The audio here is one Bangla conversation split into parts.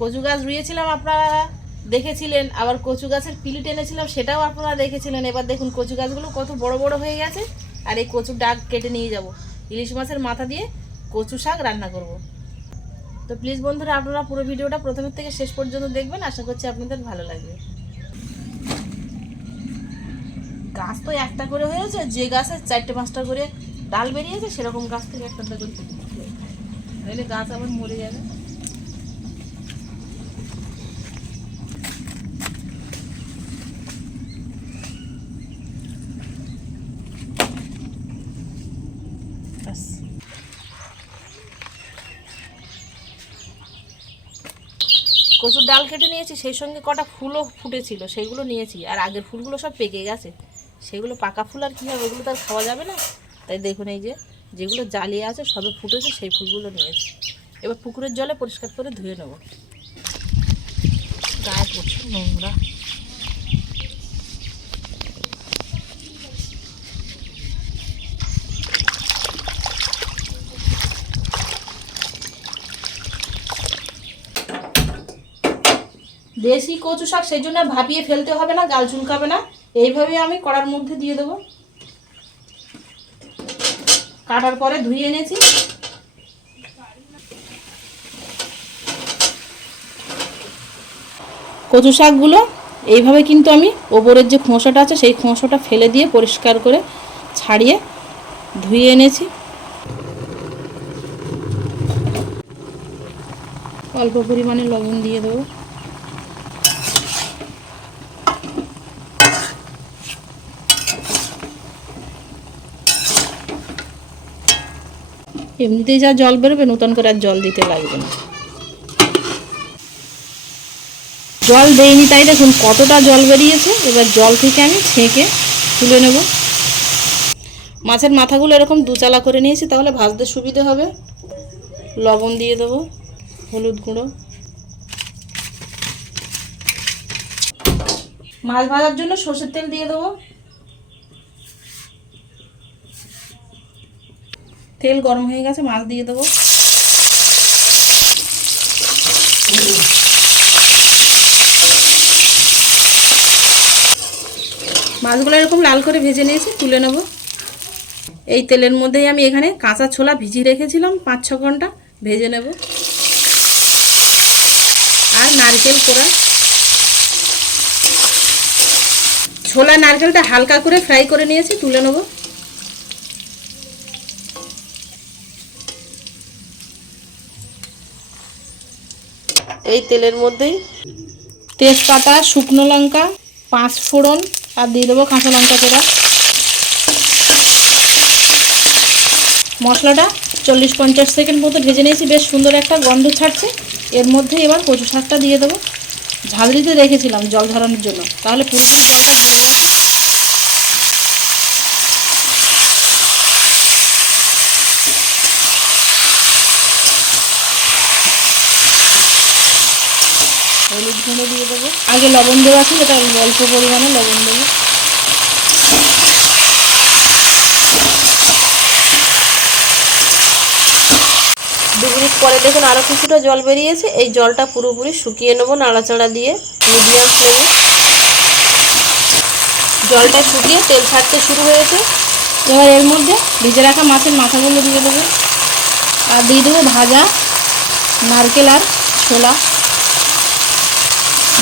কচু গাছ রুইয়েছিলাম, আপনারা দেখেছিলেন। আবার কচু গাছের পিলি টেনেছিলাম, সেটাও আপনারা দেখেছিলেন। এবার দেখুন কচু গাছগুলো কত বড় বড় হয়ে গেছে। আর এই কচুর ডাগ কেটে নিয়ে যাব, ইলিশ মাছের মাথা দিয়ে কচু শাক রান্না করব। তো প্লিজ বন্ধুরা, আপনারা পুরো ভিডিওটা প্রথমের থেকে শেষ পর্যন্ত দেখবেন, আশা করছি আপনাদের ভালো লাগবে। গাছ তো একটা করে হয়েছে, যে গাছের 4-5টা করে ডাল বেরিয়েছে সেরকম গাছ থেকে একটা করে কেটে দিতে হবে, নাহলে গাছ আবার মরে যাবে। কচুর ডাল কেটে নিয়েছি, সেই সঙ্গে কটা ফুলও ফুটেছিল সেগুলো নিয়েছি। আর আগের ফুলগুলো সব পেকে গেছে, সেগুলো পাকা ফুল আর কী হবে, ওগুলো তো আর খাওয়া যাবে না। তাই দেখুন এই যে যেগুলো জ্বালিয়ে আছে সবে ফুটেছে সেই ফুলগুলো নিয়েছি। এবার পুকুরের জলে পরিষ্কার করে ধুয়ে নেব। গায়ে প্রচুর নোংরা। দেশি কচু শাক, সেই জন্য ভাপিয়ে ফেলতে হবে না, গাল চুলকাবে না। এইভাবে আমি কড়ার মধ্যে দিয়ে দেবো। কাটার পরে ধুয়ে এনেছি। কচু শাকগুলো এইভাবে কিন্তু আমি ওপরের যে খোসাটা আছে সেই খোসাটা ফেলে দিয়ে পরিষ্কার করে ছাড়িয়ে ধুয়ে এনেছি। অল্প পরিমাণে লবণ দিয়ে দেবো। এমনিতেই যা জল বেরোবে, নতুন করে আর জল দিতে লাগবে না। জল দেইনি তাই দেখুন কতটা জল বেরিয়েছে। এবার জল থেকে আমি ছেঁকে তুলে নেব। মাছের মাথাগুলো এরকম দুচালা করে নিয়েছি, তাহলে ভাজতে সুবিধে হবে। লবণ দিয়ে দেবো, হলুদ গুঁড়ো। মাছ ভাজার জন্য সরষের তেল দিয়ে দেবো। তেল গরম হয়ে গেছে, মাছ দিয়ে দেবো। মাছগুলো এরকম লাল করে ভেজে নিয়েছি, তুলে নেব। এই তেলের মধ্যেই আমি এখানে কাঁচা ছোলা ভিজিয়ে রেখেছিলাম 5-6 ঘন্টা, ভেজে নেব। আর নারকেল কোড়া, ছোলা নারকেলটা হালকা করে ফ্রাই করে নিয়েছি, তুলে নেব। এই তেলের মধ্যেই তেজপাতা, শুকনো লঙ্কা, 5 ফোড়ন আর দিয়ে দেবো কাঁচা লঙ্কা কোড়া। মশলাটা 40-50 সেকেন্ড মতো ভেজে নিয়েছি, বেশ সুন্দর একটা গন্ধ ছাড়ছে। এর মধ্যে এবার কচু শাকটা দিয়ে দেবো। ঝাল দিতে রেখেছিলাম জল ঝরানোর জন্য, তাহলে পুরোপুরি জলটা ঝরে যাবে। হলুদ গুঁড়ো দিয়ে দেবো। আগে লবণ দেওয়া ছিল, এটা অল্প পরিমাণে লবণ দেবো। 2 মিনিট পরে দেখুন আরও কিছুটা জল বেরিয়েছে। এই জলটা পুরোপুরি শুকিয়ে নেবো নাড়াচাড়া দিয়ে মিডিয়াম ফ্লেমে। জলটা শুকিয়ে তেল ছাড়তে শুরু হয়েছে। এবার এর মধ্যে ভিজে রাখা মাছের মাথাগুলো দিয়ে দেবো। আর দিয়ে দেবো ভাজা নারকেল আর ছোলা।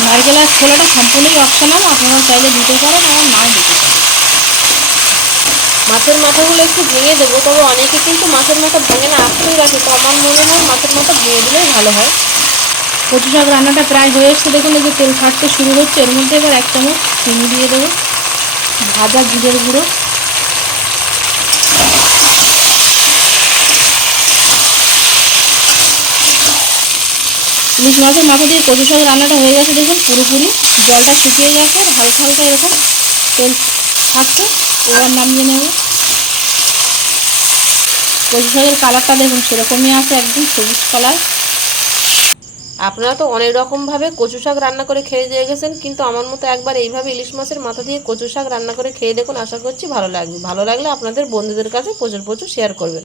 নারকেল আর ছোলাটা সম্পূর্ণই অপশনাল, আপনারা চাইলে দিতে পারেন, আমার নাও দিতে পারেন। মাছের মাথাগুলো একটু ভেঙে দেবো, তবে অনেকে কিন্তু মাছের মাথা ভেঙে না আস্তেই রাখে, তো আমার মনে হয় মাছের মাথা ভেঙে দিলেই ভালো হয়। কচু শাক রান্নাটা প্রায় হয়ে এসছে, দেখুন এই যে তেল ছাড়তে শুরু হচ্ছে। এর মধ্যে এবার 1 চামচ চিনি দিয়ে দেবো, ভাজা জিরের গুঁড়ো, ইলিশ মাছের মাথা দিয়ে কচু শাক রান্নাটা হয়ে গেছে। দেখুন পুরোপুরি জলটা শুকিয়ে গেছে, হালকা হালকা এরকম তেল থাকছে। এবার নামিয়ে নেব। কচু শাকের কালারটা দেখুন সেরকমই আছে, একদম সবুজ কালার। আপনারা তো অনেক রকমভাবে কচু শাক রান্না করে খেয়ে দিয়ে গেছেন, কিন্তু আমার মতো একবার এইভাবে ইলিশ মাছের মাথা দিয়ে কচু শাক রান্না করে খেয়ে দেখুন, আশা করছি ভালো লাগবে। ভালো লাগলে আপনাদের বন্ধুদের কাছে প্রচুর শেয়ার করবেন।